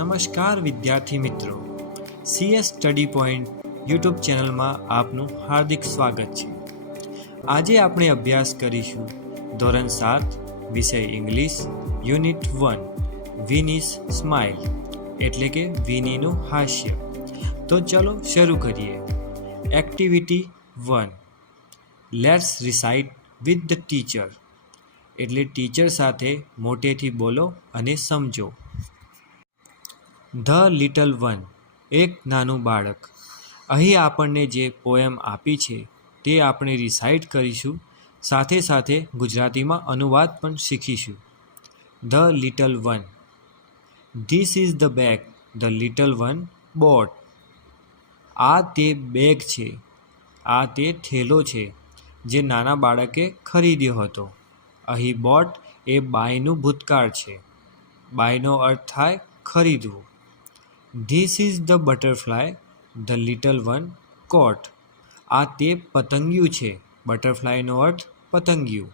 નમસ્કાર વિદ્યાર્થી મિત્રો, CS સ્ટડી પોઈન્ટ યુટ્યુબ ચેનલમાં આપનું હાર્દિક સ્વાગત છે। આજે આપણે અભ્યાસ કરીશું ધોરણ 7 વિષય ઇંગ્લિશ યુનિટ 1 વિનીસ સ્માઇલ એટલે કે વિનીનું હાસ્ય। તો ચલો શરૂ કરીએ। Activity 1 let's recite with the teacher એટલે ટીચર સાથે મોટેથી બોલો અને સમજો। ધ લિટલ વન એક નાનું બાળક। અહીં આપણને જે પોએમ આપી છે તે આપણે રિસાઇટ કરીશું, સાથે સાથે ગુજરાતીમાં અનુવાદ પણ શીખીશું। The little one, this is the bag the little one boat. આ તે બેગ છે, આ તે થેલો છે જે નાના બાળકે ખરીદ્યો હતો। અહીં બોટ એ બાયનું ભૂતકાળ છે। બાયનો અર્થ થાય ખરીદવું। This is the butterfly the little one caught. આ તે પતંગિયું છે। બટરફ્લાયનો અર્થ પતંગિયું।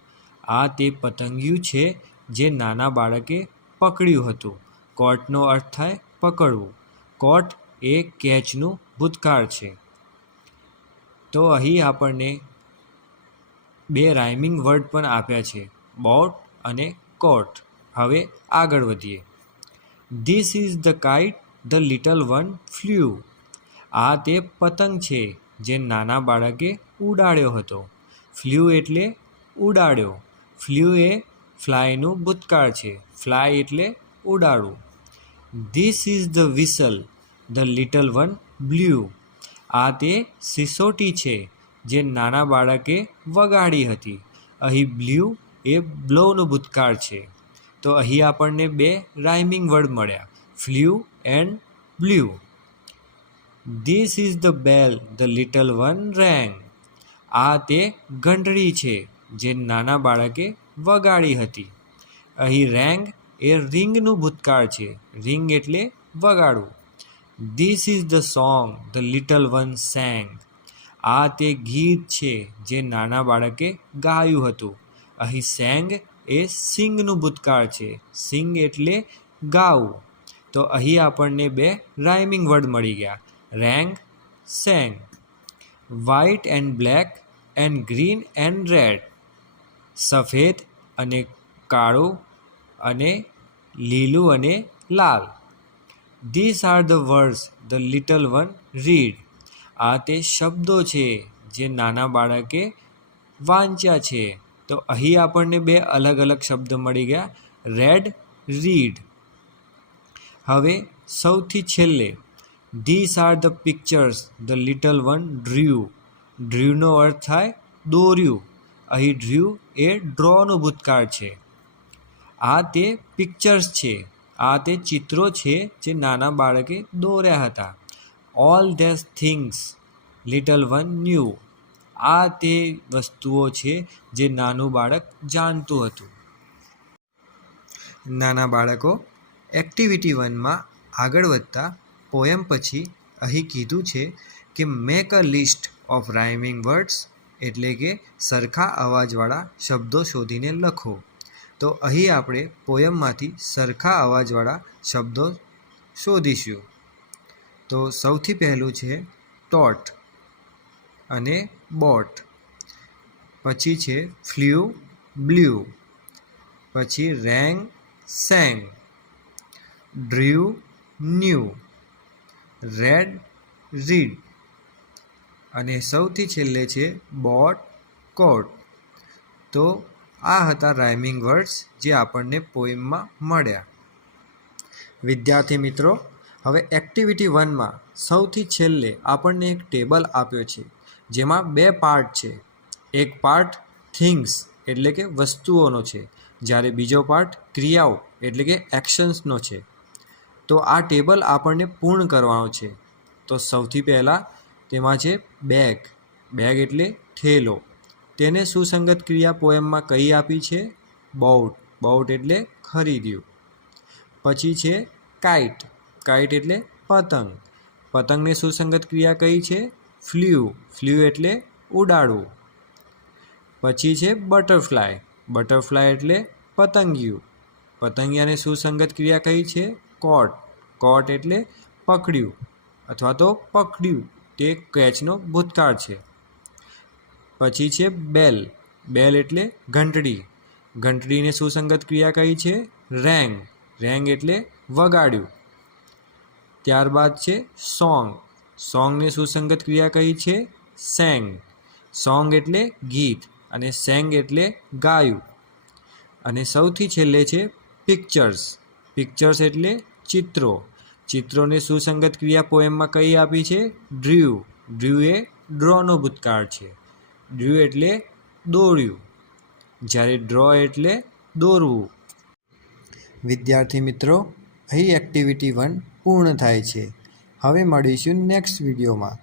આ તે પતંગિયું છે જે નાના બાળકે પકડ્યું હતું। કોટનો અર્થ થાય પકડવું। કોટ એ કેચનું ભૂતકાળ છે। તો અહીં આપણને બે રાઇમિંગ વર્ડ પણ આપ્યા છે, બોટ અને કોટ। હવે આગળ વધીએ। This is the kite the little one flew. આ તે પતંગ છે જે નાના બાળકે ઉડાડ્યો હતો। ફ્લ્યુ એટલે ઉડાડ્યો। ફ્લ્યુ એ ફ્લાયનું ભૂતકાળ છે। ફ્લાય એટલે ઉડાડવું। This is the whistle the little one blew. આ તે સિસોટી છે જે નાના બાળકે વગાડી હતી। અહીં બ્લ્યુ એ બ્લોનું ભૂતકાળ છે। તો અહીં આપણને બે રાઇમિંગ વર્ડ મળ્યા, flew and blue. This is the bell the little one રેંગ। આ તે ઘંટડી છે જે નાના બાળકે વગાડી હતી। અહીં રેંગ એ રિંગનું ભૂતકાળ છે। રિંગ એટલે વગાડવું। This is the song the little one sang. આ તે ગીત છે જે નાના બાળકે ગાયું હતું। અહીં સેંગ એ સિંગનું ભૂતકાળ છે। સિંગ એટલે ગાવું। તો અહીં આપણને બે રાઇમિંગ વર્ડ મળી ગયા, rang, sang. White and black and green and red. સફેદ અને કાળું અને લીલું અને લાલ। These are the words the little one read. આ તે શબ્દો છે જે નાના બાળકે વાંચ્યા છે। તો અહીં આપણને બે અલગ અલગ શબ્દ મળી ગયા, રેડ, રીડ। હવે સૌથી છેલ્લે, these are the pictures the little one drew. ડ્ર્યુનો અર્થ થાય દોર્યું। અહીં ડ્ર્યુ એ ડ્રોનું ભૂતકાળ છે। આ તે પિક્ચર્સ છે, આ તે ચિત્રો છે જે નાના બાળકે દોર્યા હતા। All ધેઝ things little one new. આ તે વસ્તુઓ છે જે નાનું બાળક જાણતું હતું। નાના બાળકો, એક્ટિવિટી 1માં આગળ વધતા પોએમ પછી અહીં કીધું છે કે make a list of rhyming words એટલે કે સરખા અવાજવાળા શબ્દો શોધીને લખો। તો અહીં આપણે પોએમમાંથી સરખા અવાજવાળા શબ્દો શોધીશું। તો સૌથી પહેલું છે ટોટ અને બોટ, પછી છે ફ્લ્યુ, બ્લ્યુ, પછી rang, sang, drew, new, red, read અને સૌથી છેલ્લે છે બોટ, કોટ। તો આ હતા રાઇમિંગ વર્ડ્સ જે આપણને પોએમમાં મળ્યા। વિદ્યાર્થી મિત્રો, હવે એક્ટિવિટી 1માં સૌથી છેલ્લે આપણને એક ટેબલ આપ્યો છે જેમાં બે પાર્ટ છે। એક પાર્ટ થિંગ્સ એટલે કે વસ્તુઓનો છે, જ્યારે બીજો પાર્ટ ક્રિયાઓ એટલે કે એક્શન્સનો છે। તો આ ટેબલ આપણને પૂર્ણ કરવાનો છે। તો સૌથી પહેલાં તેમાં છે બેગ। બેગ એટલે થેલો। તેને સુસંગત ક્રિયા પોએમમાં કઈ આપી છે? બોટ। બોટ એટલે ખરીદ્યું। પછી છે કાઇટ। કાઇટ એટલે પતંગ। પતંગને સુસંગત ક્રિયા કઈ છે? ફ્લ્યુ। ફ્લ્યુ એટલે ઉડાડવું। પછી છે બટરફ્લાય। બટરફ્લાય એટલે પતંગિયું। પતંગિયાને સુસંગત ક્રિયા કઈ છે? કોટ। કોટ એટલે પકડ્યું અથવા તો પકડ્યું, તે કેચનો ભૂતકાળ છે. પછી છે બેલ. બેલ એટલે ઘંટડી. ઘંટડીને સુસંગત ક્રિયા કઈ છે? રેંગ. રેંગ એટલે વગાડ્યું. ત્યારબાદ છે સોંગ. સોંગને સુસંગત ક્રિયા કઈ છે? સેંગ. સોંગ એટલે ગીત અને સેંગ એટલે ગાયું. અને સૌથી છેલ્લે છે પિક્ચર્સ. પિક્ચર્સ એટલે ચિત્રો. ચિત્રોને સુસંગત ક્રિયા પોએમમાં કઈ આપી છે? ડ્રીવ. ડ્રીવ એ ડ્રોનો ભૂતકાળ છે. ડ્રીવ એટલે દોર્યું, જ્યારે ડ્રો એટલે દોરવું. વિદ્યાર્થી મિત્રો, અહીં એક્ટિવિટી 1 પૂર્ણ થાય છે. હવે મળીશું નેક્સ્ટ વિડીયોમાં.